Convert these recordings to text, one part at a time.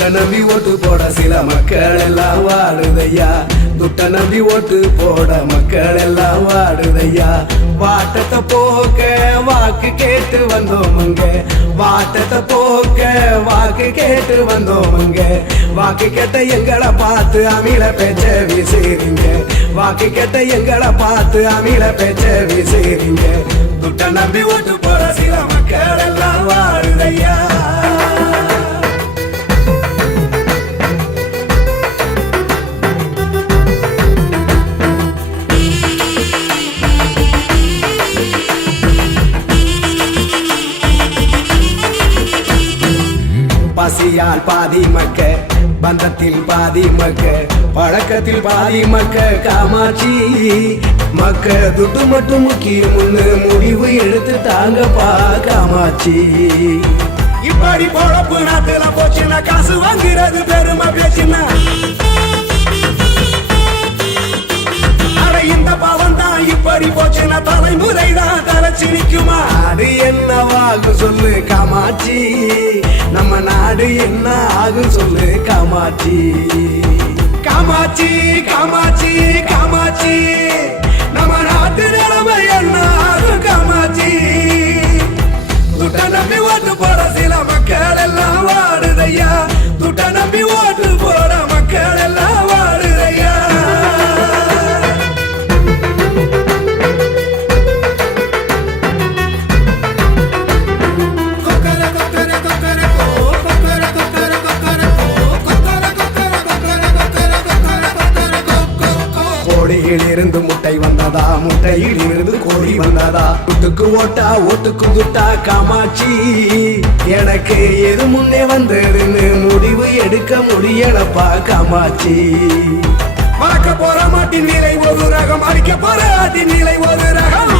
துட்ட நம்பி ஓட்டு போட சில மக்கள் எல்லாம் வாடுதையா? துட்ட நம்பி ஓட்டு போட மக்கள் எல்லாம் வாடுதையா? வாட்டத்தை போக்க வாக்கு கேட்டு வந்தோமுங்க வாட்டத்தை போக்க வாக்கு கேட்டு வந்தோமுங்க வாக்கு கேட்ட எங்களை பார்த்து அமில பேச்ச வீசுறீங்க. வாக்கு கேட்ட எங்களை பார்த்து அமில பேச்ச வீசுறீங்க. துட்ட நம்பி ஓட்டு போற சில மக்கள் எல்லாம் வாடுதையா? பசியால் பாதி மக்க பந்தத்தில் பாதி மக்க பழக்கத்தில் பாதி மக்க காமாட்சி மக்க. துட்டு மட்டும் முக்கியம் முடிவு எடுத்து தாங்கப்பா காமாட்சி. இப்படி பொழப்பு நாட்டுல போச்சுன்னா காசு வாங்குறது பெருமை பேச்சுன்னா. அட இந்த பாவம் தான் இப்படி போச்சுன்னா தலைமுறை தான் தலைச்சு நிக்குமா அது என்ன சொல்லு காமாட்சி. நம்ம நாடு என்ன ஆகும் சொல்லு காமாட்சி. காமாட்சி காமாட்சி காமாட்சி. நம்ம நாட்டு நிலைமை என்ன ஆகும் காமாட்சி. துட்ட நம்பி ஓட்டு போட சில மக்கள் எல்லாம் வாடுதையா. துட்ட நம்பி ஓட்டு கோடியில் இருந்து முட்டை வந்ததா? முட்டையில் இருந்து கோழி வந்ததா? துட்டுக்கு ஓட்டா ஓட்டுக்கு துட்டா காமாட்சி. எனக்கு எது முன்னே வந்ததுன்னு முடிவு எடுக்க முடியலப்பா காமாட்சி. வளர்க்க போற மாட்டின் நிலை ஒரு ரகம் அடிக்க போற ஆட்டின் நிலை ஒரு ரகம்.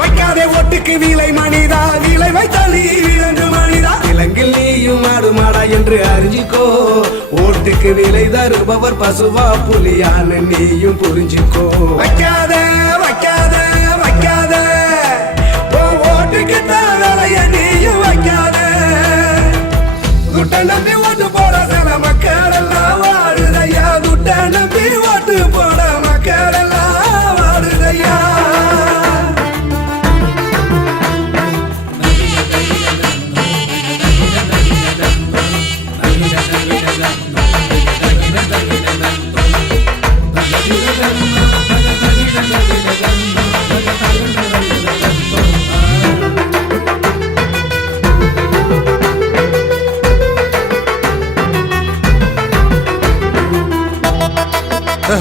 வைக்காதே ஓட்டுக்கு விலை மனிதா விலை வைத்தால் நீ விலங்கு மனிதா. விலங்கில் நீயும் மாடு மாடா என்று அறிஞ்சிக்கோ. ஓட்டுக்கு விலை தருபவர் பசுவா புலியான நீயும் புரிஞ்சுக்கோ. வைக்காத.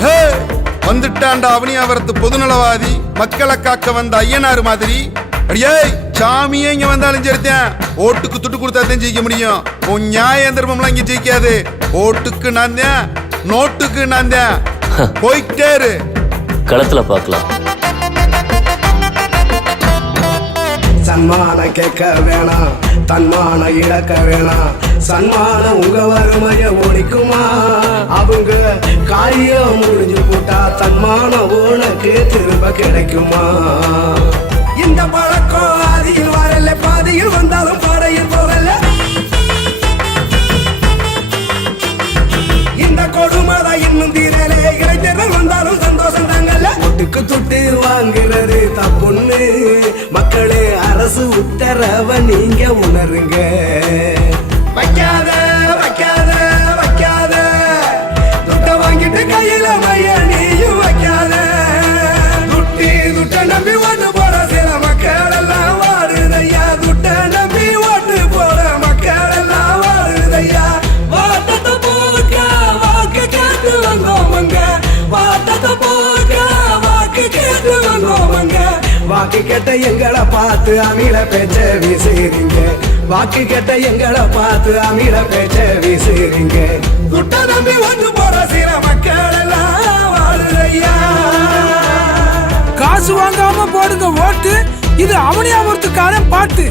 ஹே, வந்துட்டான்டா அவனியாவரத்து பொதுநலவாதி. மக்களை காக்க வந்த ஐயனார் மாதிரி. அடியே சாமியே இங்க வந்தாலும் சரித்தேன். ஓட்டுக்கு துட்டு கொடுத்தா தான் ஜெயிக்க முடியும். உன் நியாய தர்மம்லாம் இங்க ஜெயிக்காது. ஓட்டுக்கு நான் தான் நோட்டுக்கு நான் தான். போய்கிட்டே இரு. களத்துல பார்க்கலாம். சன்மானம் கேட்க வேணாம். தன்மான இழக்க வேணாம். சன்மான உங்க வறுமைய ஒழிக்குமா? அவங்க காரியம் முடிஞ்சு போட்டா தன்மான உனக்கு திரும்ப கிடைக்குமா? இந்த பழக்கம் ஆதியில் வரல பாதியில் வந்தாலும் படையில் போகல. இந்த கொடுமதா இன்னும் தீரலே. இளைஞர்கள் வந்தாலும் சந்தோஷம் தாங்கல்ல ஒட்டுக்கு துட்டு வாங்குறது தப்புன்னு. அரசு உத்தரவ நீங்க உணருங்க. வைக்காத வைக்காத வைக்காத. துட்ட வாங்கிட்டு கையில மைய நீயும் வைக்காத. துட்டி துட்ட நம்பி ஓட்டு போட சில மக்கள் எல்லாம் வாடுதையா. துட்ட நம்பி ஓட்டு போட மக்கள் எல்லாம் வாடுதையா. வாட்டத்தை போக்க வாக்கு கேட்டு வந்தோமங்க. வாட்டத்தை போக்க வாக்கு கேட்டு வந்தோமங்க. வாக்கு கேட்ட எங்களை பார்த்து அமில பேச்ச வீசுறீங்க. வாக்கு கேட்ட எங்களை பார்த்து அமில பேச்ச வீசுறீங்க. துட்ட நம்பி ஒன்று போற சில மக்கள் எல்லாம் வாழுதையா. காசு வாங்காம போடுங்க ஓட்டு. இது அவனியாபுரத்துக்காரன் பாட்டு.